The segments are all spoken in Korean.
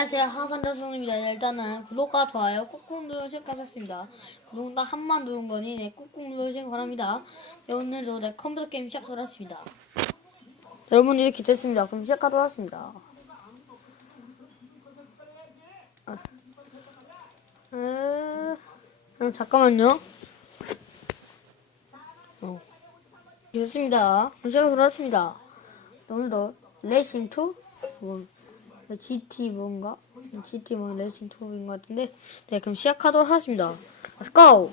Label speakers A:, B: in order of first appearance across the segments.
A: 안녕하세요. 하선자성입니다. 일단은 구독과 좋아요 꾹꾹 누르시고 감사했습니다. 구독과 한만 누른 거니 네, 꾹꾹 누르시기 바랍니다. 네, 오늘도 네, 컴퓨터 게임 시작하도록 하겠습니다. 여러분 이렇게 됐습니다. 그럼 시작하도록 하겠습니다. 아. 에... 음, 잠깐만요. 어. 됐습니다. 그럼 시작하도록 하겠습니다. 오늘도 레이싱2 뭐, GT 뭔가? GT 뭐 레이싱 2인 것 같은데? 네 그럼 시작하도록 하겠습니다. Let's go!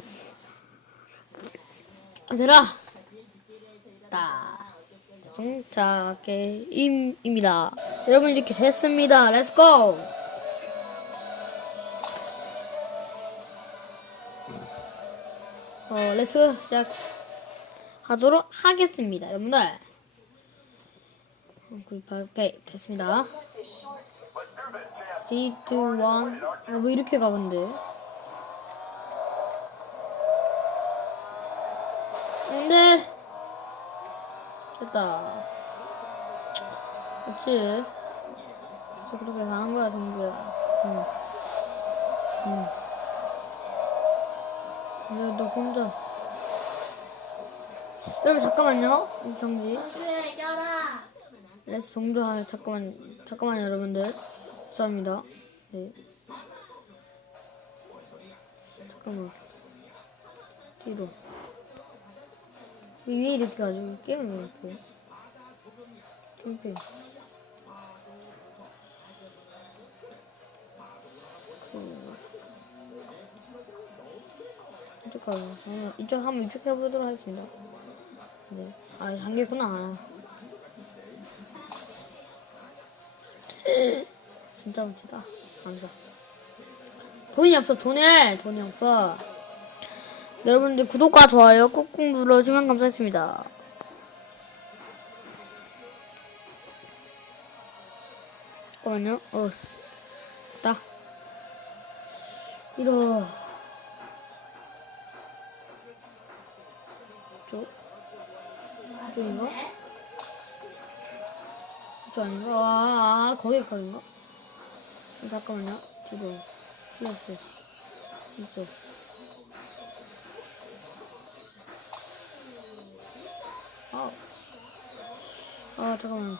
A: 얘들아! 다 자동차 게임입니다. 여러분 이렇게 됐습니다. Let's go! 어 렛츠 시작하도록 하겠습니다 여러분들. 어, 그 발표 됐습니다 3, 2, 1. 어, 왜 이렇게 가, 근데? 안 돼! 됐다. 그렇지. 계속 그렇게 가는 거야, 정주야. 응. 응. 왜, 너 혼자. 여러분, 잠깐만요. 정지.
B: 그래 껴라
A: 레스 하 잠깐만 잠깐만요 여러분들 감사합니다. 네. 잠깐만. 뒤로. 왜 이렇게 가지고 게임을 왜 이렇게 해? 캠핑 그 이쪽 한번 이쪽 한번 이쪽 해보도록 하겠습니다. 네 아 한개구나 진짜 멋지다. 감사. 돈이 없어, 돈을! 돈이 없어. 여러분들 구독과 좋아요 꾹꾹 눌러주면 감사했습니다. 잠깐만요. 어. 됐다. 이러. 저? 저인가? 저 아닌가? 아, 아 거기 거긴가? 어, 잠깐만요. 뒤로. 플러스. 이쪽. 아. 아, 잠깐만.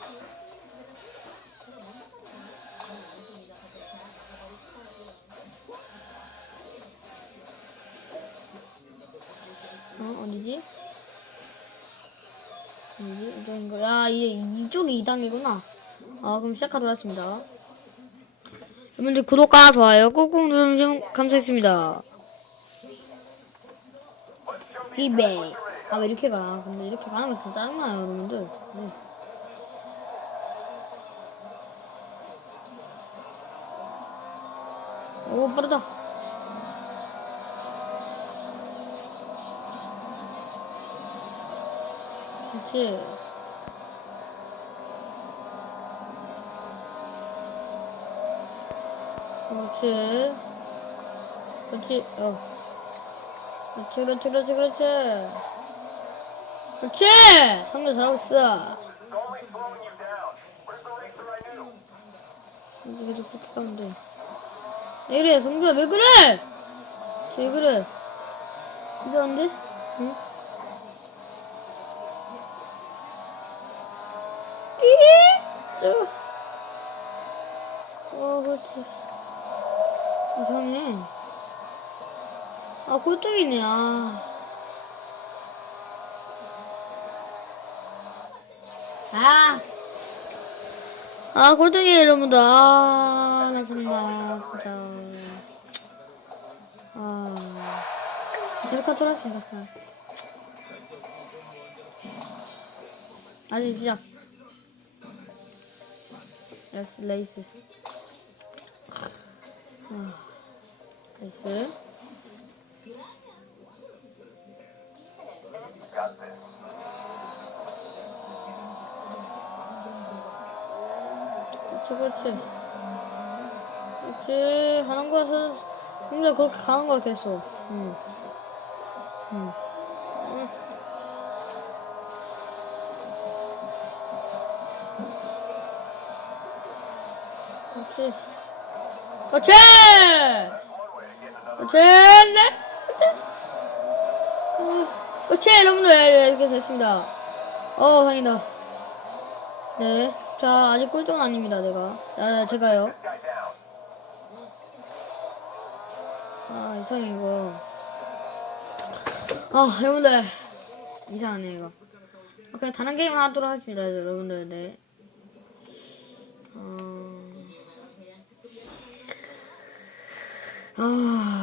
A: 어, 어디지? 어디지? 이쪽인가? 야, 이게 이쪽이 2단계구나. 아, 그럼 시작하도록 하겠습니다. 여러분들 구독과 좋아요 꾹꾹 누르시면 감사했습니다. 비베이. 아, 왜 이렇게 가? 근데 이렇게 가는 거 진짜 짜증나요, 여러분들. 네. 오, 빠르다. 그렇지. 그렇지. 그렇지. 어. 그렇지, 그렇지, 그렇지, 그렇지. 그렇지! 상대 잘하고 있어. 이제 계속 그렇게 가면 돼. 왜 이래, 성주야, 왜 그래? 쟤왜 그래? 이상한데? 응? 삐! 어, 그렇지. 이상해. 아, 꼴등이네, 아. 아. 아, 꼴등이에요, 여러분들. 아, 감사합니다. 진짜. 아. 계속 하도록 하겠습니다, 그냥. 아직 시작. 레스, 레이스. 아, 레이스. 그렇지, 그렇지. 그렇지. 하는 거야, 선. 근데 그렇게 가는 거야, 계속. 응. 응. 응. 그렇지. 그렇지! 네! 어, 그렇지! 여러분들, 네, 이렇게 됐습니다. 어, 다행이다. 네. 자, 아직 꼴등은 아닙니다, 내가. 아, 제가요. 아, 이상해, 이거. 아, 여러분들. 이상하네, 이거. 아, 그냥 단한 게임 하도록 하겠습니다, 여러분들. 네. 어... 아,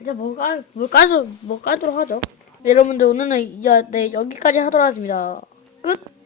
A: 이제 뭐 까, 뭐 까서, 뭐 까도록 하죠. 네, 여러분들, 오늘은, 야, 네, 여기까지 하도록 하겠습니다. 끝!